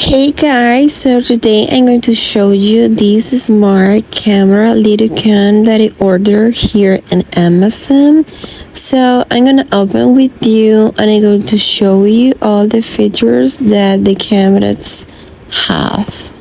Hey guys, so today I'm going to show you this smart camera Litokam that I ordered here in Amazon. So I'm gonna open with you and I'm going to show you all the features that the cameras have.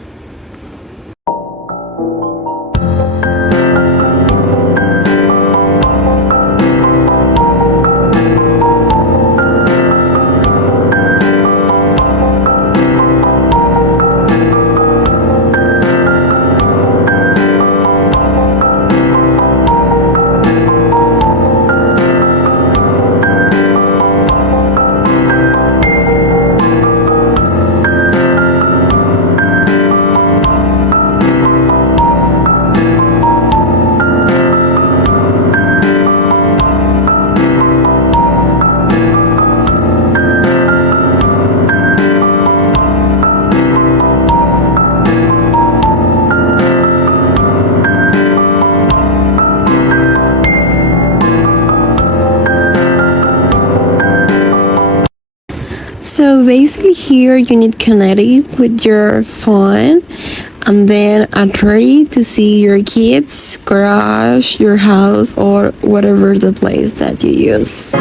So basically here you need connect it with your phone and then ready to see your kids, garage, your house or whatever the place that you use.